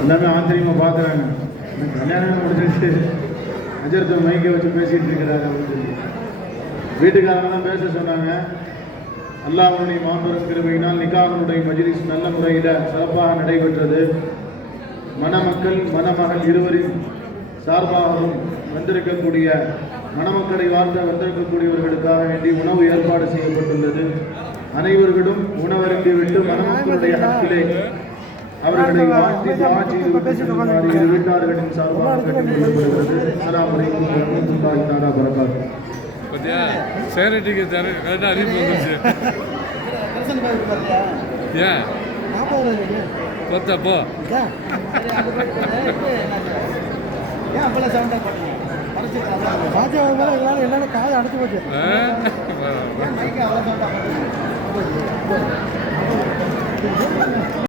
எல்லாமே ஆச்சரியமாக பார்க்குறாங்க. கல்யாணம் முடிஞ்சிட்டு அஜர்த்த மைக்கை வச்சு பேசிகிட்டு இருக்கிறாரு அப்படின்னு சொல்லி வீட்டுக்காரங்க தான் பேச சொன்னாங்க. அல்லாஹ்வுடைய மாபெரும் கிருபையினால் நிக்காஹுடைய மஜ்லிஸ் நல்ல முறையில் சிறப்பாக நடைபெற்றது. மணமக்கள் மணமகள் இருவரின் சார்பாகவும் வந்திருக்கக்கூடிய மணமக்களை வாழ்ந்த வந்திருக்கக்கூடியவர்களுக்காக வேண்டி உணவு ஏற்பாடு செய்யப்பட்டுள்ளது. அனைவர்களும் உணவருந்தி விட்டு மணமக்களுடைய ஹக்கிலே அவர்களை வாழ்த்தி துஆ செய்து வீட்டார்களின் சார்பாக கேட்டுக்கொள்ளப்படுகிறது. அஸ்ஸலாமு அலைக்கும் வரஹ்மத்துல்லாஹி தஆலா பரகாத்துஹு. பத்தியா சேரிட்டிக்கு கரெக்டாக அறிவிப்பு வந்துருச்சு. ஏன் கொத்தப்போ எல்லாரும் காது அடைச்சு போச்சு.